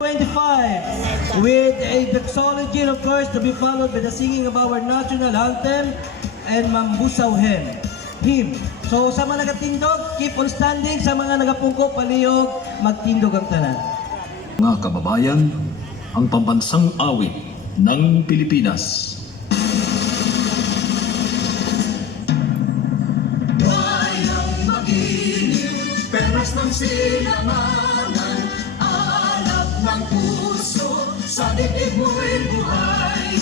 25 with a doxology, of course, to be followed by the singing of our national anthem and Mambusaw hymn. So sa mga nagatindog, keep on standing. Sa mga nagapungko, palihog, magtindog ang tanan. Mga kababayan, ang pambansang awit ng Pilipinas. Bayang magiliw, perlas ng silanganan, alap ng puso, sa dibdib mo'y buhay.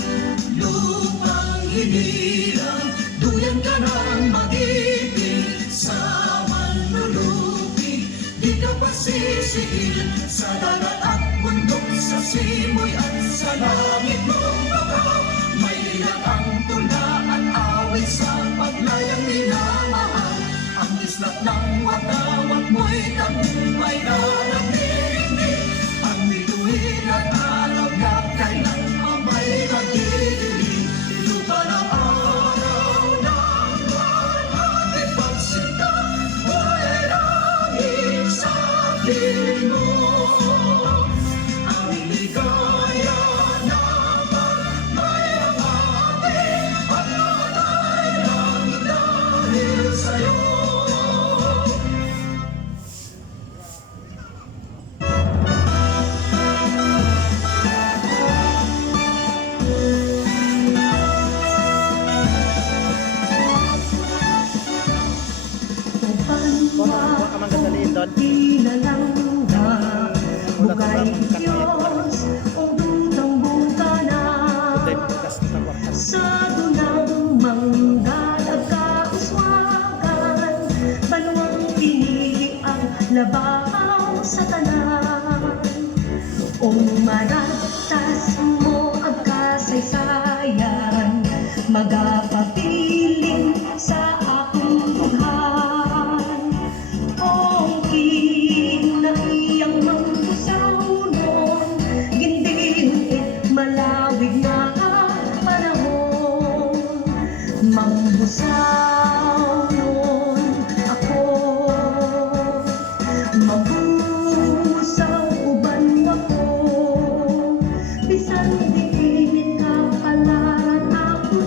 Lupang hinirang, duyan ka ng mag-ibig, sa manlulupi, di ka pasisigil, sa dagat at bundok, sa simoy at sa langit mong bakaw. May ang tula at awit sa paglayang minamahal, ang islap ng watawat mo'y tagumpay na nagdinig, ang bituin at araw na kailan mamay nagdidilig. Lupa ng araw ng buwan ating pagsita, mo'y langit sa piling mo. Aming ligaya na pagmayang ating paglalay lang dahil sa'yo. Bukay Diyos, o dutang butana, sa dunang manggan at kauswagan, banuang pinili ang labaw sa tanan. O maratas mo ang kasaysayan, magapapiling sa akong buhan. O kinahiyang malawig na panahon, mambusaw nun ako, mambusaw uban ako, bisan di kapalaran ako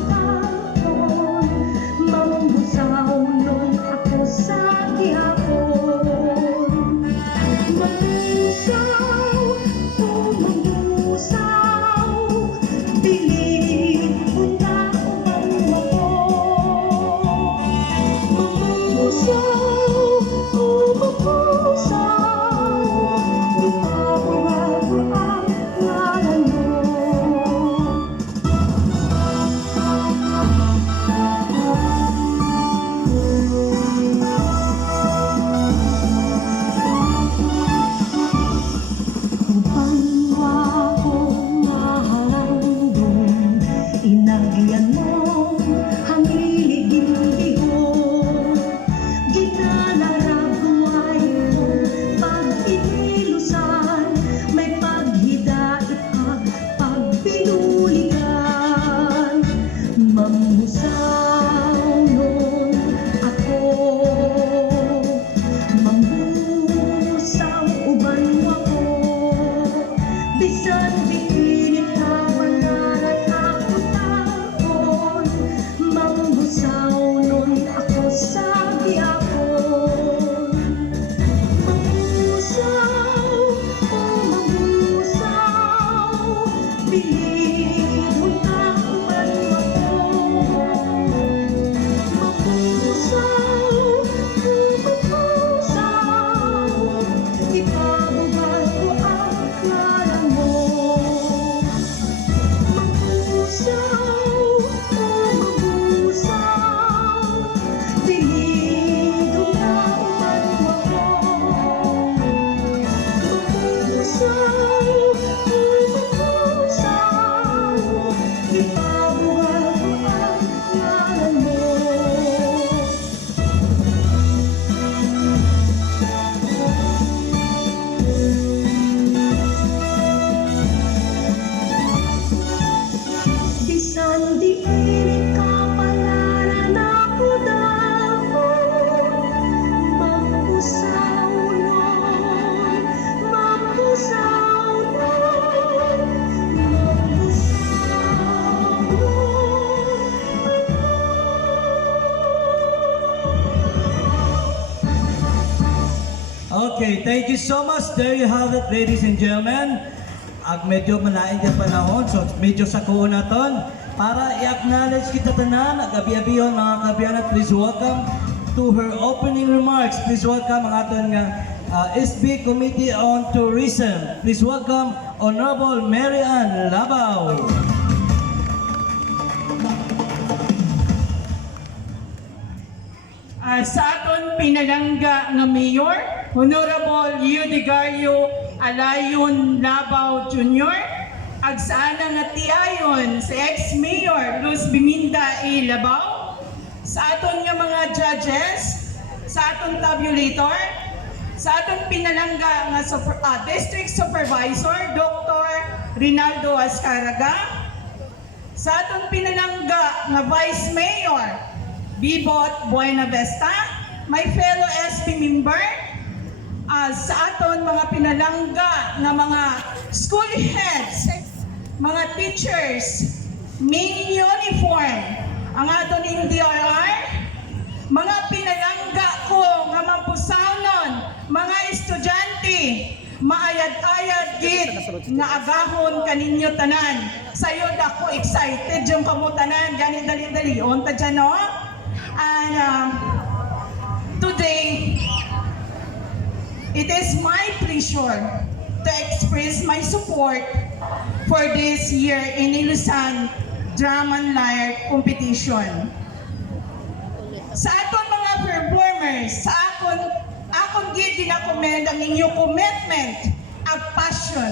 Okay, thank you so much. There you have it, ladies and gentlemen. Ag medyo malain yung panahon, so medyo sakuon naton para i-acknowledge kita tanan, ag abi-abihon mga kabiyanan. Please welcome to her opening remarks. Please welcome ang aton nga SB Committee on Tourism. Please welcome Honorable Mary Ann Labao. Sa aton pinalangga nga Mayor, Honorable Eudigario Alayon Labao Jr., ag sa ana nga tiayon sa ex-Mayor Luz Biminda A. Labao, sa aton nga mga judges, sa aton tabulator, sa aton pinalangga nga District Supervisor Dr. Rinaldo Ascaraga, sa aton pinalangga nga Vice Mayor Bibot Buenavesta, my fellow SB member, sa aton mga pinalangga nga mga school heads, mga teachers, main uniform, ang aton NDRR, mga pinalangga ko nga mampusawnon, mga estudyante, maayad-ayad gid nga agahon kaninyo tanan. Sayod ako excited yung kamutanan, gani dali-dali. Unta dyan, no? And today, it is my pleasure to express my support for this year in Ilusan Drum and Lyre Competition. Sa aton mga performers, sa akon gid ginakomend ang inyong commitment ag passion.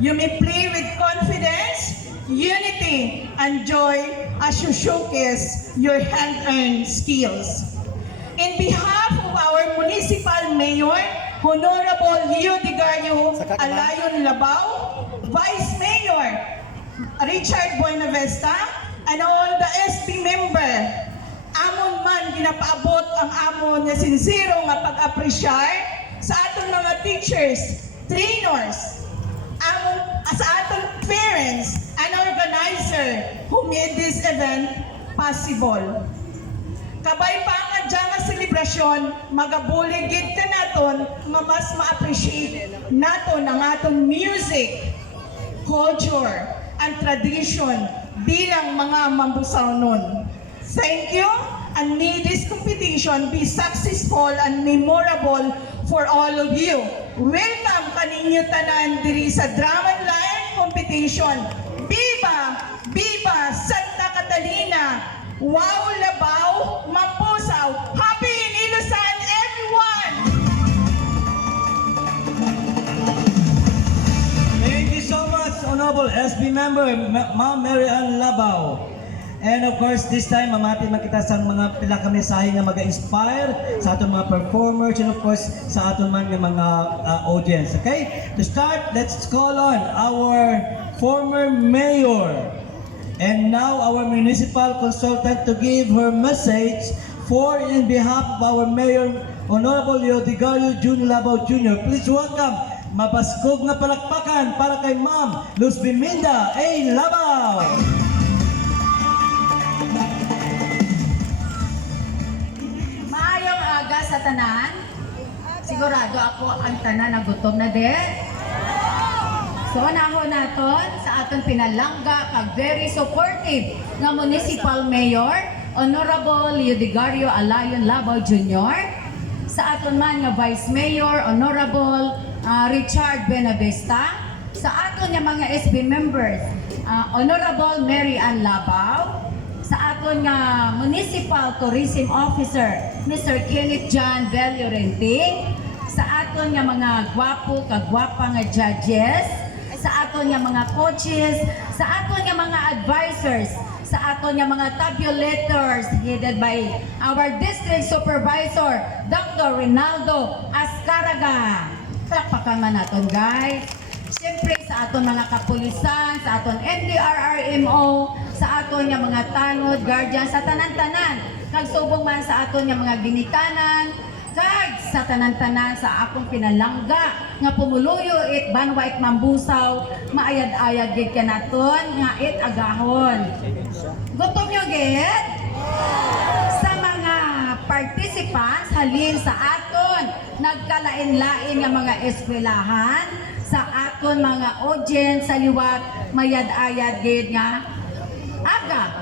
You may play with confidence, unity, and joy as you showcase your hand-earned skills. In behalf of our Municipal Mayor, Honorable Eudigario Alayon Labao, Vice Mayor Richard Buenavesta, and all the SB member, amon man ginapaabot ang amon nga sincero nga pag-apresyar sa aton mga teachers, trainers, sa aton parents and organizer who made this event possible. Kabay pa nga dyan nga selebrasyon, magabuligid ka naton nga mas ma-appreciate naton ang aton music, culture, and tradition bilang mga mambusawnon. Thank you, and may this competition be successful and memorable for all of you. Welcome kaninyo tanan diri sa Drum and Lyre Competition. Viva! Viva Santa Catalina! Wow Labao! Mampusaw! Happy in Ilusan, everyone! Thank you so much, Honorable SB Member, Ma'am Mary Ann Labao. And of course, this time, mamati makita sa mga pila ka mensahe nga mag-inspire sa aton mga performers and of course, sa aton man nga mga audience. Okay? To start, let's call on our former mayor and now our municipal consultant to give her message for in behalf of our mayor, Honorable Eudigario Jun Labao Jr. Please welcome, mabaskog nga palakpakan para kay Ma'am Luz Biminda A. Labao. Maayong aga sa tanan. Sigurado ako ang tanan na gutom na din. So nahon naton sa aton pinalangga kag very supportive nga Municipal Mayor Honorable Eudigario Alayon Labao Jr. Sa aton man nga Vice Mayor Honorable Richard Buenavesta. Sa aton nga mga SB members Honorable Mary Ann Labao. Sa aton nga Municipal Tourism Officer Mr. Kenneth John Velio Renting. Sa aton nga mga gwapo kagwapa nga judges, sa aton nga mga coaches, sa aton nga mga advisors, sa aton nga mga tabulators headed by our District Supervisor Dr. Rinaldo Ascaraga. Palakpakan man naton, guys. Siyempre sa aton mga kapulisan, sa aton NDRRMO, sa aton nga mga tanod, guardian, sa tanan-tanan, kag subong man sa aton nga mga ginikanan, kag sa tanan-tanan sa akong pinalangga nga pumuluyo it banwa it mambusaw, maayad-ayad gid kanaton nga it agahon. Gutom nyo gid? Sa mga participants halin sa aton nagkalain-lain nga mga eskwelahan, sa aton mga audience sa liwat mayad-ayad gid nga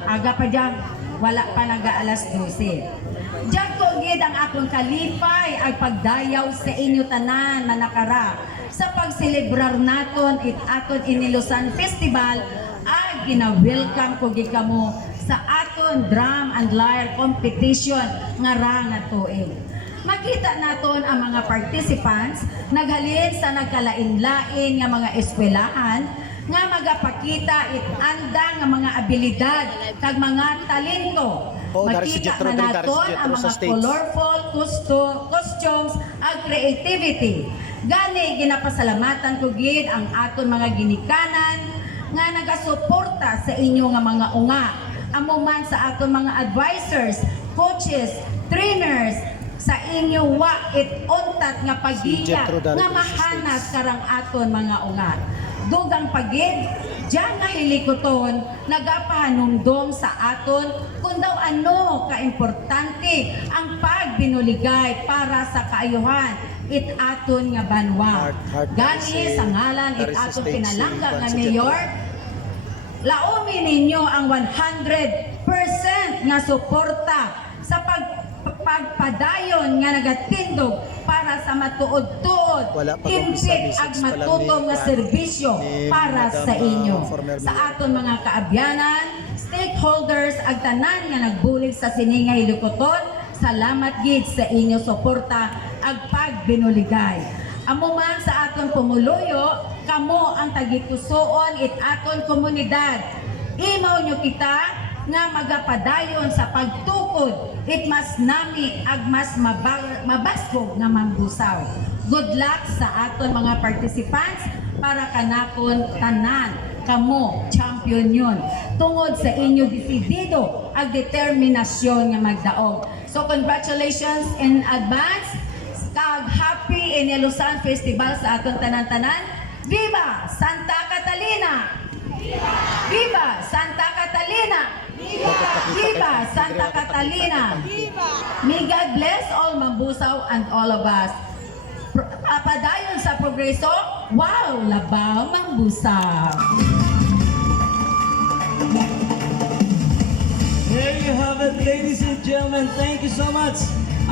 aga pa dyan, wala pa alas 12. Diyan ko gid ang akong kalipay ay pagdayaw sa inyo tanan na nakara sa pagselebrar naton it aton Inilusan Festival ay gina-welcome ko gid kamo sa aton drum and lyre competition nga ra nga tuig. Makita naton ang mga participants naghalin sa nagkalain-lain nga mga eskwelahan nga magapakita it andang nga mga abilidad kag mga talento. Makita na naton ang mga colorful costumes ag creativity. Gani ginapasalamatan ko gid ang aton mga ginikanan nga nagasuporta sa inyo nga mga unga. Amo man sa aton mga advisors, coaches, trainers, sa inyo wa it untat nga pagiya nga mahanas karang aton mga unga. Dugang pagid, diyan nga hilikoton, nagapahanumdom sa aton kung daw ano kaimportante ang pagbinuligay para sa kaayuhan it aton nga banwa. Gani sa ngalan it aton pinalangga nga mayor, laomi ninyo ang 100% nga suporta sa pagpadayon nga nagatindog para sa matuod-tuod, impit ag matutom nga serbisyo para sa inyo. Sa aton mga kaabyanan, stakeholders ag tanan nga nagbulig sa sininga hilikoton, salamat gid sa inyo suporta ag pagbinuligay. Amo man sa aton pumuluyo, kamo ang tagitusoon it aton komunidad. Imaw nyo kita nga magapadayon sa pagtukod it mas nami ag mas mabasbog nga mambusaw. Good luck sa aton mga participants para kanakon tanan kamo champion yun tungod sa inyo desidido ag determinasyon nga magdaog. So congratulations in advance kag happy Inilusan Festival sa aton tanan-tanan. Viva Santa Catalina! Viva Santa Catalina! Viva Santa Catalina! May God bless all Mambusaw and all of us. Padayon sa progreso, wow! Labaw Mambusaw! There you have it, ladies and gentlemen. Thank you so much.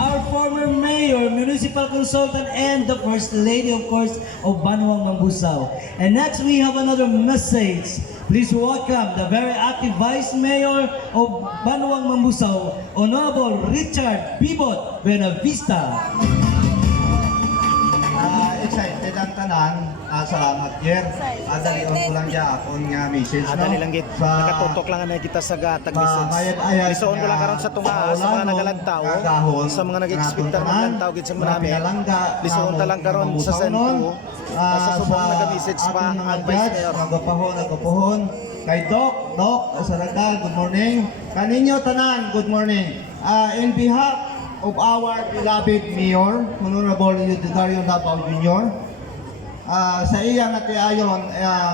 Our former mayor, municipal consultant, and the first lady, of course, of Banwang Mambusaw. And next, we have another message. Please welcome the very active Vice Mayor of Banwang Mambusaw, Honorable Richard Bibot Buenavista. Excited ang tanan. Salamat, Jer. Dalion ko lang dyan akong message. Dali lang git. Nakatutok lang na kita sa gatag message. Lisuon ko lang karon sa tunga sa mga nagalantaw, sa mga nag-expect ng lantaw gid sa marami. Lisuon ta lang karon sa sento. Sa subong naga-message pa ang advice mayor. Nagapuhon. Kay Doc, sa Ragal, good morning. Kaninyo tanan, good morning. In behalf of our beloved Mayor, Honorable Eudidario Labao Jr., sa iya nga tiayon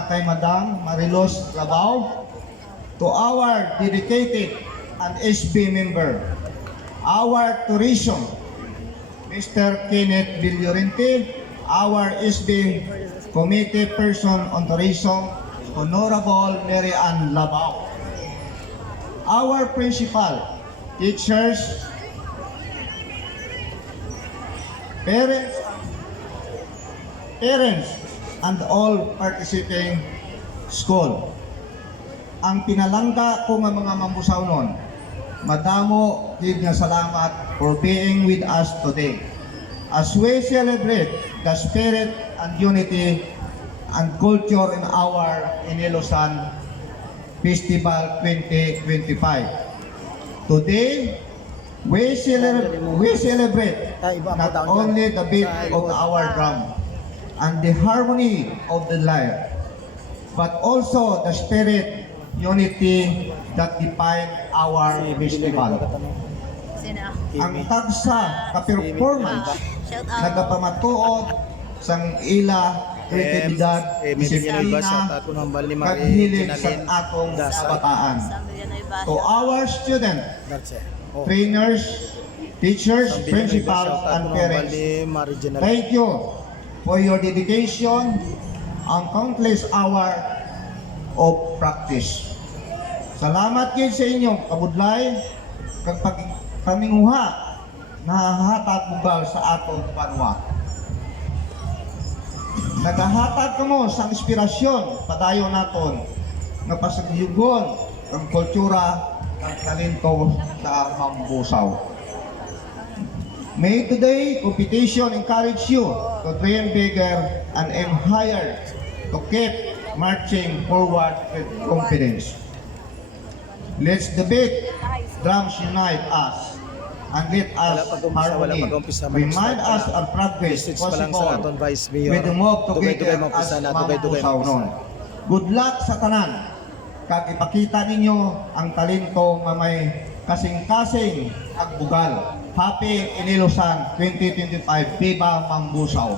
kay Madam Marilos Labao, to our dedicated and SB member, our tourism, Mr. Kenneth Villorente, our SB committee person on tourism, Honorable Mary Ann Labao, our principal, teachers, parents, and all participating school. Ang pinalangga ko nga mga Mambusaw nun, madamo gid nga salamat for being with us today as we celebrate the spirit and unity and culture in our Inilusan Festival 2025. Today, we celebrate not only the beat of our drum and the harmony of the lyre, but also the spirit, unity that define our festival. Ang tagsa ka-performance nagapamatuod sang ila kreatibidad, disiplina, kaghilig sa atong kabataan. To our student, trainers, teachers, Ang principals, shout out and ko ng parents. Balima Regional. Thank you for your dedication and countless hour of practice. Salamat kayo sa inyong kabudlay kag pagpaminguha na hatag bugal sa atong banwa. Nagahatag kamo sa inspirasyon padayon naton nga pasagyugon ang kultura ng talento sa Mambusaw. May today competition encourage you to dream bigger and aim higher to keep marching forward with confidence. Let's the beat, drums unite us, and let us harmony remind us of progress Message pa lang sa possible aton Vice Mayor. with the move Dugay-dugay together as mampisa na, dugay-dugay Mambusaw mampisa. nun. Good luck sa tanan. Kag ipakita ninyo ang talento nga may kasing-kasing agbugal. Happy Inilusan 2025. Viva Mambusaw!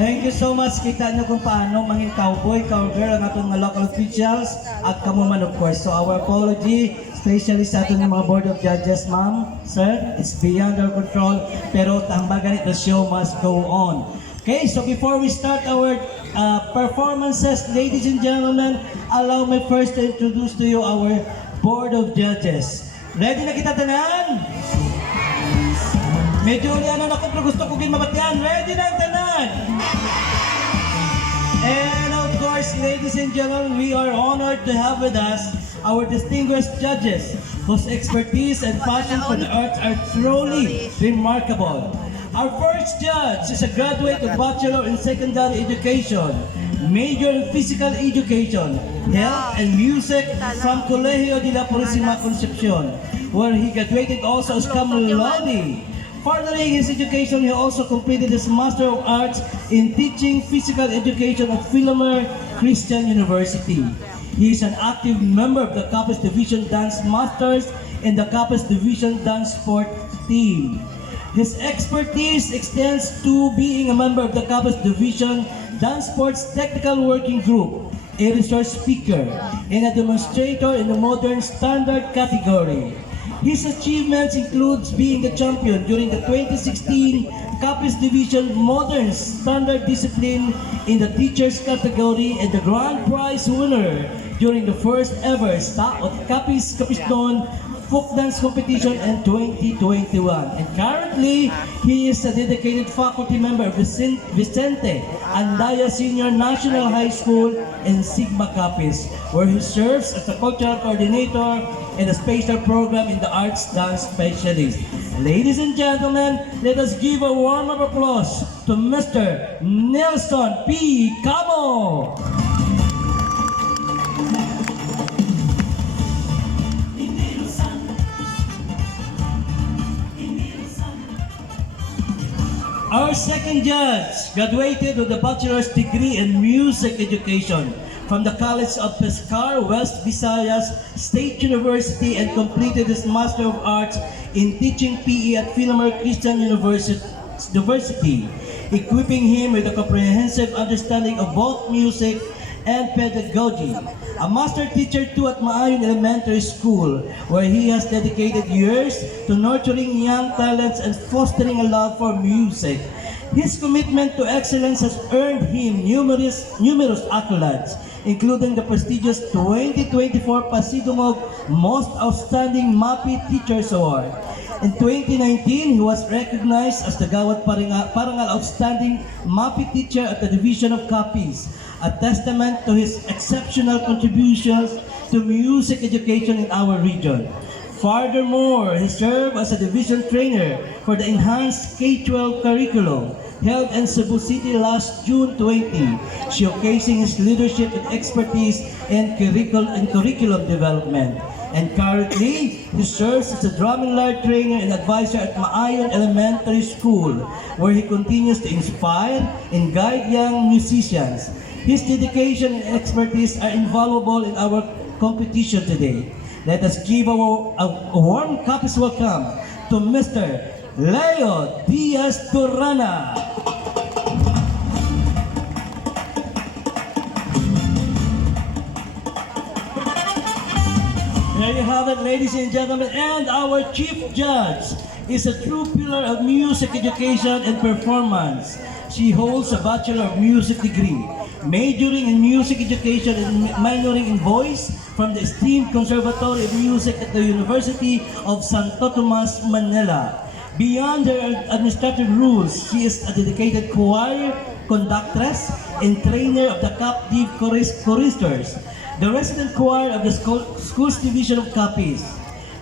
Thank you so much. Kita nyo kung paano mangin cowboy, cowgirl ang atong mga local officials at kamuman of course. So our apology, especially sa atong mga board of judges, ma'am, sir, it's beyond our control. Pero tambagan it, the show must go on. Okay, so before we start our performances, ladies and gentlemen, allow me first to introduce to you our board of judges. Ready na kita tanan? Medyo ulianan ako pero gusto ko ginmabatian. Ready na ang tanan? And of course, ladies and gentlemen, we are honored to have with us our distinguished judges whose expertise and passion for the arts are truly remarkable. Our first judge is a graduate of Bachelor in Secondary Education, major in Physical Education, Health and Music from Colegio de la Purísima Concepcion, where he graduated also as cum laude. Furthering his education, he also completed his Master of Arts in Teaching Physical Education at Philomer Christian University. He is an active member of the Capiz Division Dance Masters and the Capiz Division Dance Sport Team. His expertise extends to being a member of the Capiz Division Dance Sports Technical Working Group, a resource speaker, and a demonstrator in the modern standard category. His achievements includes being the champion during the 2016 Capiz Division Modern Standard Discipline in the teachers category and the grand prize winner during the first ever Capiz Capisnon folk dance competition in 2021. And currently, he is a dedicated faculty member of Vicente Andaya Senior National High School in Sigma Capiz, where he serves as a cultural coordinator and a special program in the arts dance specialist. Ladies and gentlemen, let us give a warm of applause to Mr. Nelson P. Camo. Our second judge graduated with a bachelor's degree in music education from the College of Pescar, West Visayas State University, and completed his Master of Arts in Teaching PE at Philomer Christian University, equipping him with a comprehensive understanding of both music and pedagogy. A master teacher too at Maayon Elementary School, where he has dedicated years to nurturing young talents and fostering a love for music. His commitment to excellence has earned him numerous accolades, including the prestigious 2024 Pasidumog Most Outstanding MAPI Teachers Award. In 2019, he was recognized as the Gawad Parangal Outstanding MAPI Teacher at the Division of Capiz, a testament to his exceptional contributions to music education in our region. Furthermore, he served as a division trainer for the enhanced K-12 curriculum held in Cebu City last June 20, showcasing his leadership and expertise in curriculum development. And currently, he serves as a drumming lyre trainer and advisor at Maayon Elementary School, where he continues to inspire and guide young musicians. His dedication and expertise are invaluable in our competition today. Let us give a warm Capiz welcome to Mr. Leo Diaz Turana. There you have it, ladies and gentlemen. And our chief judge is a true pillar of music education and performance. She holds a Bachelor of Music degree, majoring in music education and minoring in voice from the esteemed Conservatory of Music at the University of Santo Tomas, Manila. Beyond her administrative rules, she is a dedicated choir conductress and trainer of the captive choristers, the resident choir of the school's division of Capiz.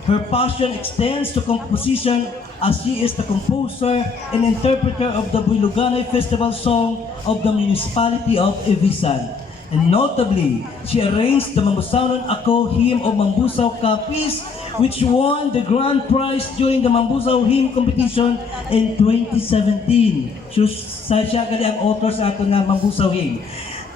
Her passion extends to composition as she is the composer and interpreter of the Buluganoy Festival song of the municipality of Evisan. And notably, she arranged the Mambusaonon Ako Hymn of Mambusaw Capiz, which won the grand prize during the Mambusaw Hymn competition in 2017. Siya gali ang author sa ato na Mambusaw Hymn.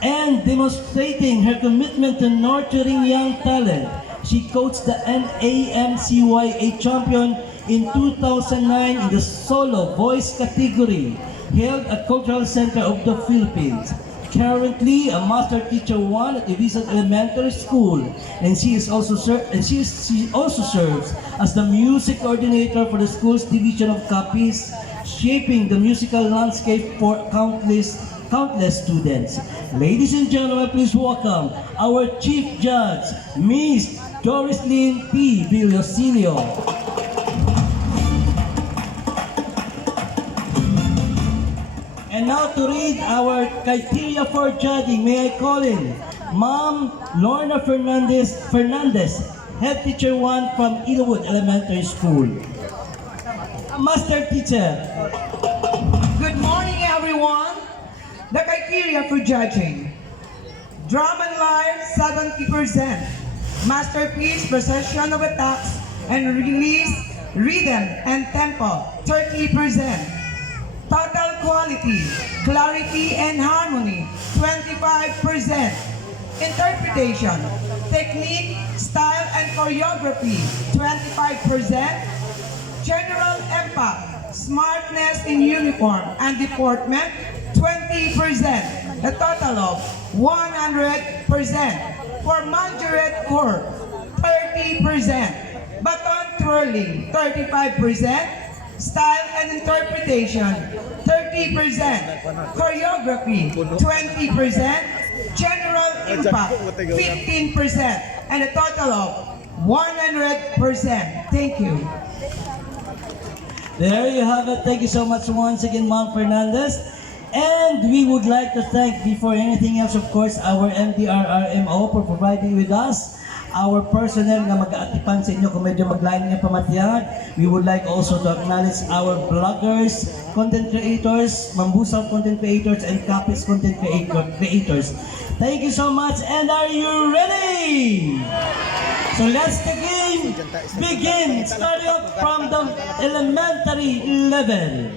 And demonstrating her commitment to nurturing young talent, she coached the NAMCYA champion in 2009 in the solo voice category held at Cultural Center of the Philippines. Currently a Master Teacher 1 at Evisan Elementary School, and she also serves as the music coordinator for the school's division of Capiz, shaping the musical landscape for countless students. Ladies and gentlemen, please welcome our Chief Judge, Miss Doris Lynn P. Villosilio. And now to read our criteria for judging, may I call in Ma'am Lorna Fernandez, Head Teacher 1 from Illwood Elementary School. Master Teacher. Good morning, everyone. The criteria for judging: drum and lyre 70%, masterpiece procession of attacks and release, rhythm and tempo 30%. Total quality, clarity, and harmony, 25%. Interpretation, technique, style, and choreography, 25%. General impact, smartness in uniform and deportment, 20%. A total of 100%. For Manjuret Corps, 30%. Baton twirling, 35%. Style and interpretation, 30%. Choreography, 20%. General impact, 15%. And a total of 100%. Thank you. There you have it. Thank you so much once again, Ma'am Fernandez. And we would like to thank, before anything else, of course, our MDRRMO for providing with us our personnel na mag-aatipan sa inyo kung medyo maglain ng pamatiyag. We would like also to acknowledge our bloggers, content creators, Mambusaw content creators, and Capiz content creators. Thank you so much, and are you ready? So let's begin starting off from the elementary level.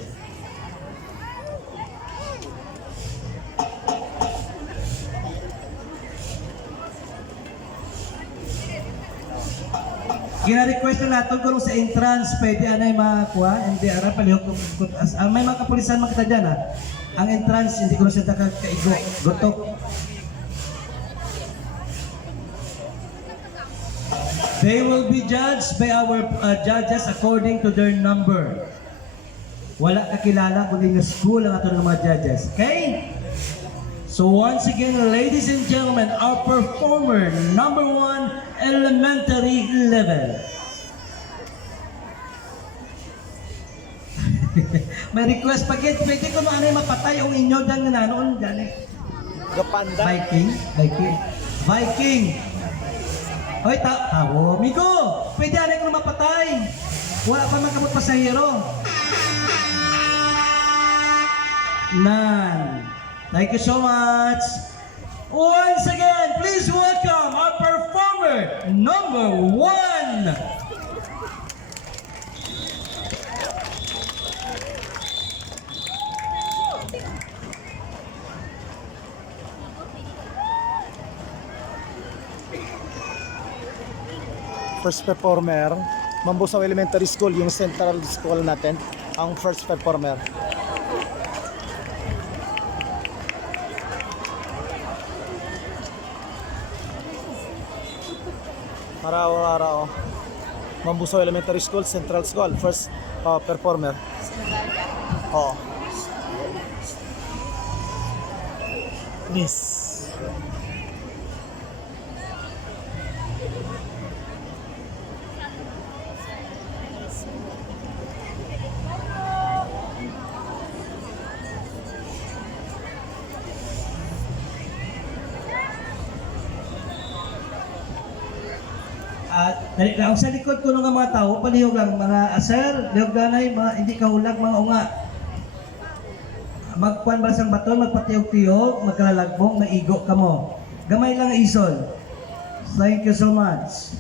Gina-request na natin kung sa entrance, pwede anay makakuha, hindi ara palihog may mga kapulisan makita dyan ha. Ang entrance, hindi ko na siya kaigo, gotok. They will be judged by our judges according to their number. Wala kakilala, kundi nga school ang ato ng mga judges. Okay? So once again, ladies and gentlemen, our performer, number 1, elementary level. May request pa kit, pwede ko maanay mapatay ang inyo dyan na nanoon dyan eh. Gapanda. Viking. Hoy, tawo. Migo, pwede anay ko mapatay. Wala pa magkamot pasahero. Nan. Thank you so much. Once again, please welcome our performer, number 1. First performer, Mambusaw Elementary School, yung central school natin, ang first performer. Araw-araw. Mambusaw Elementary School, Central School, first performer. Oh. Miss. At ang sa likod ko ng mga tao, palihog lang mga sir, lihog ganay, mga hindi kahulag, mga unga. Magkuan ba sang baton, magpatiyog-tiyog, magkalalagbong, maigo ka mo. Gamay lang isol. Thank you so much.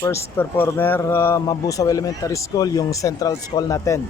First performer, Mambusaw Elementary School, yung Central School natin.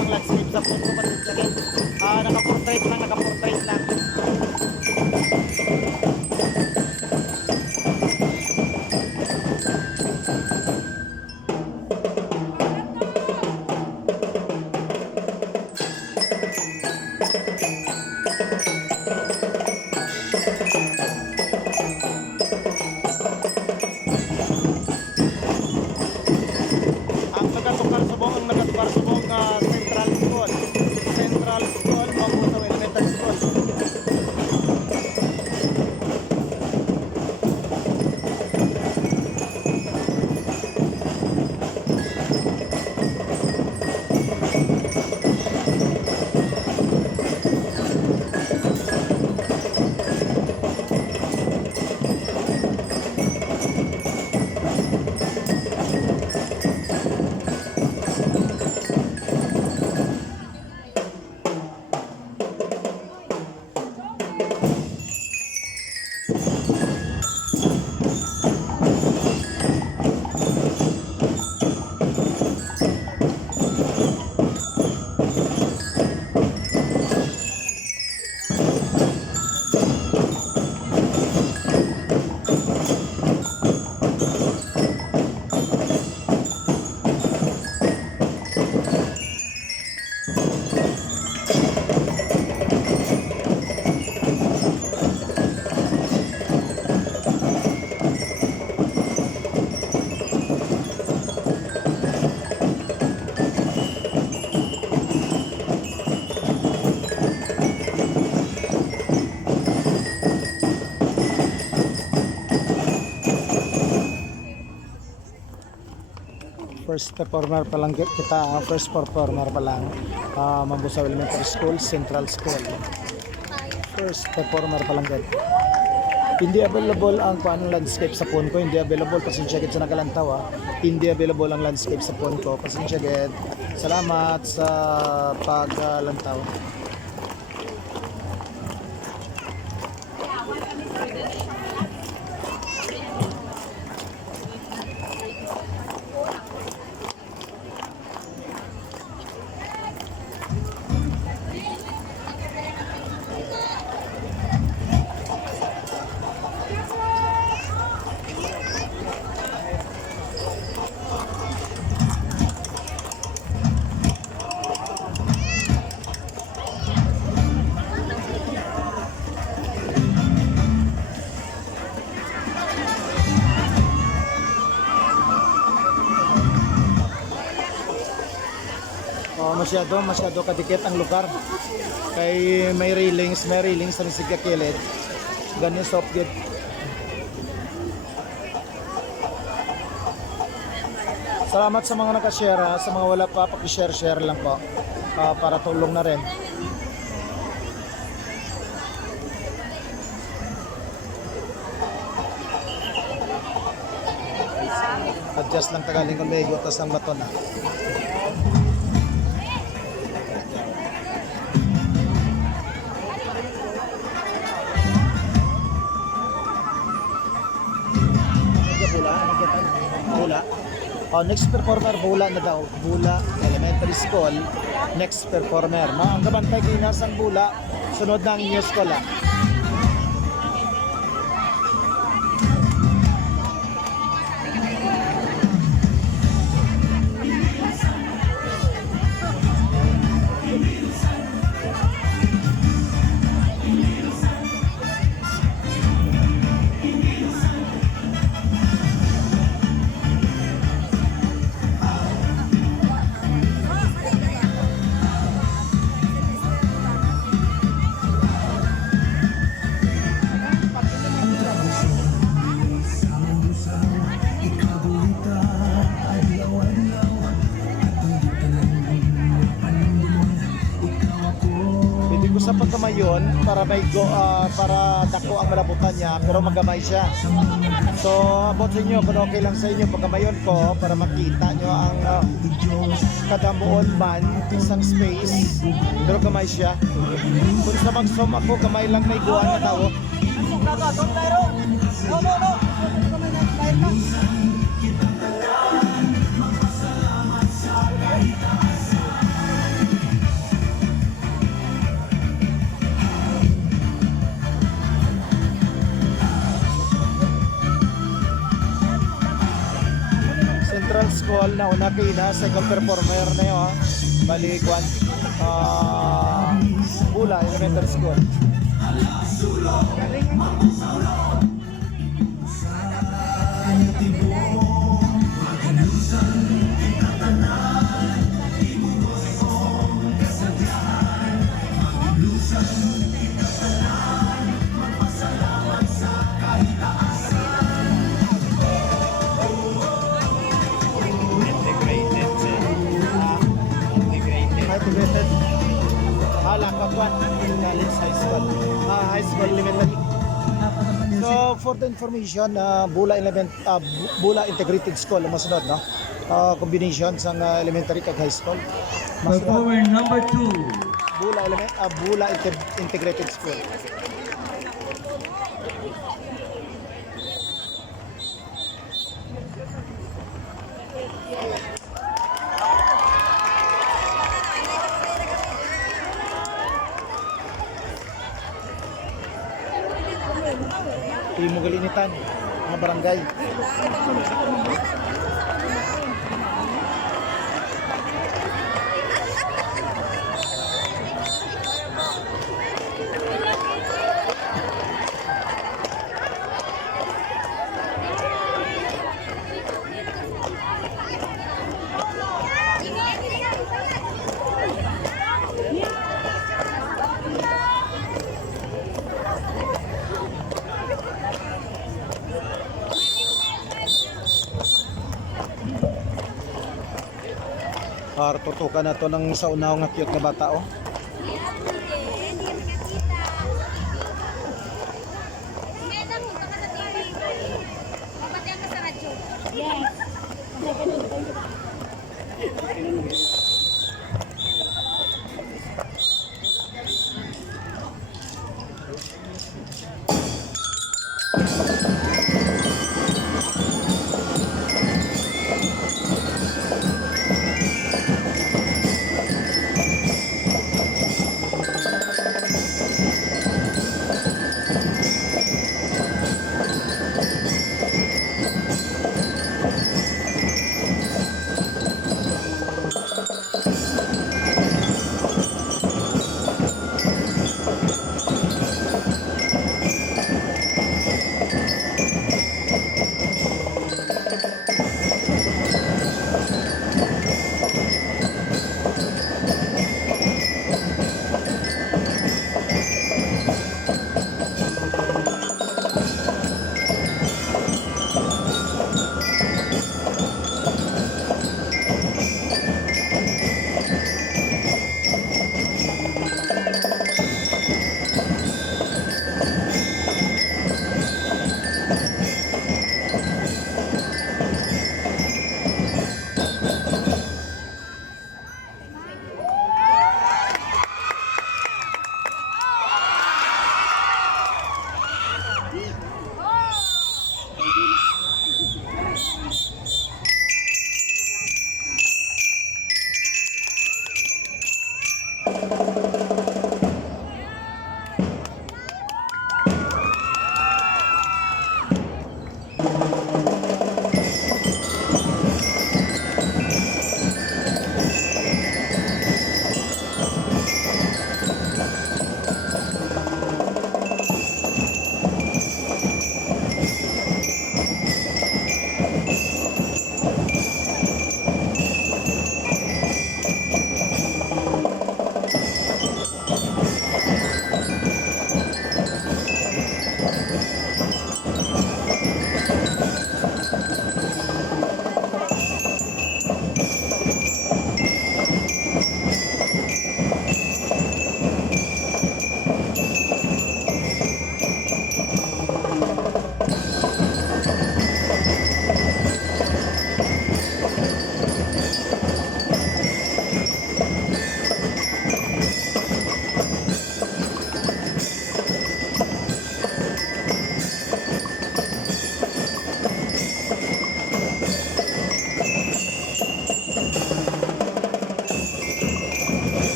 ang landscape sa Punko pasensya din. Naka-portrait lang. Ang nagatukar subong Central School, Mabusaw Elementary School. First performer pa lang Mabusaw Elementary School, Central School. First performer pa lang din. Hindi available ang landscape sa phone ko, hindi available, pasensya gid sa nakalantaw. Hindi available ang landscape sa phone ko, pasensya gid. Salamat sa paglantaw. Masyado kadikit ang lugar. Kay may railings sa nisig kilid. Ganyan soft good. Salamat sa mga nakashare, sa mga wala pa, paki-share lang po. Para tulong na rin. Adjust lang tagaling kung may gutas ng baton na. Bula. Next performer, Bula na daw. Bula Elementary School. Next performer. Mga kabantay kayo nasang Bula. Sunod na ang inyong skola. Sa pagkamayon para may para dako ang malabutan niya pero magamay siya. So about sa inyo kung okay lang sa inyo pagkamayon ko para makita nyo ang kadamuon man isang space pero gamay siya. Kung sa mag-zoom ako gamay lang may guwan na tao. School na una kina, second performer na yun, ha? Bali, kwan, Bula Elementary School. Integrated. Lakapwan, College High School. High School Elementary. So for the information, Bula Integrated School ang masunod, no? Combination sa elementary kag high school. Masunod, Performer number 2. Bula Integrated School. Timog Galinitan, mga barangay. Tutukan na to ng sa unaw nga cute na bata, oh.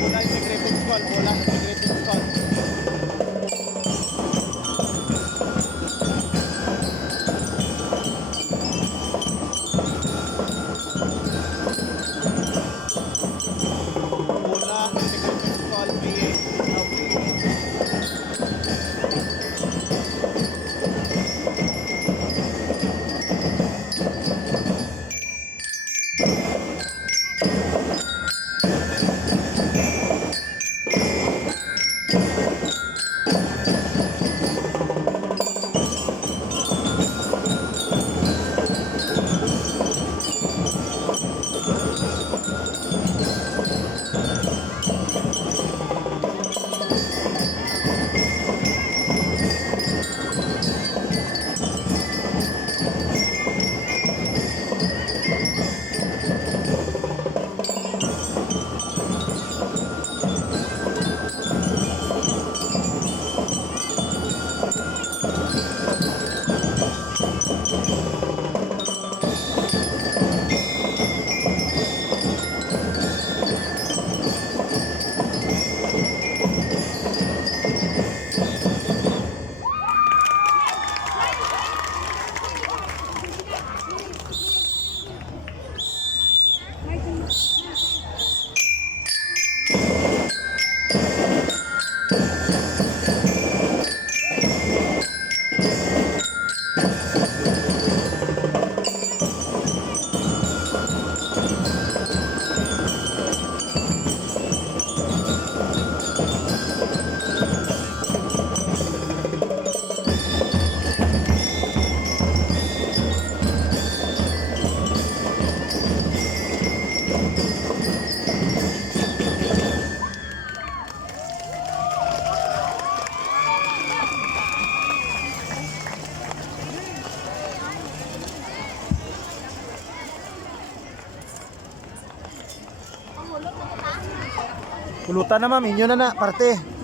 Bola Integrated School, Bola Integrated School. Bola Integrated School, PA. Now PA. Pulutan na ma'am, inyo na na, parte.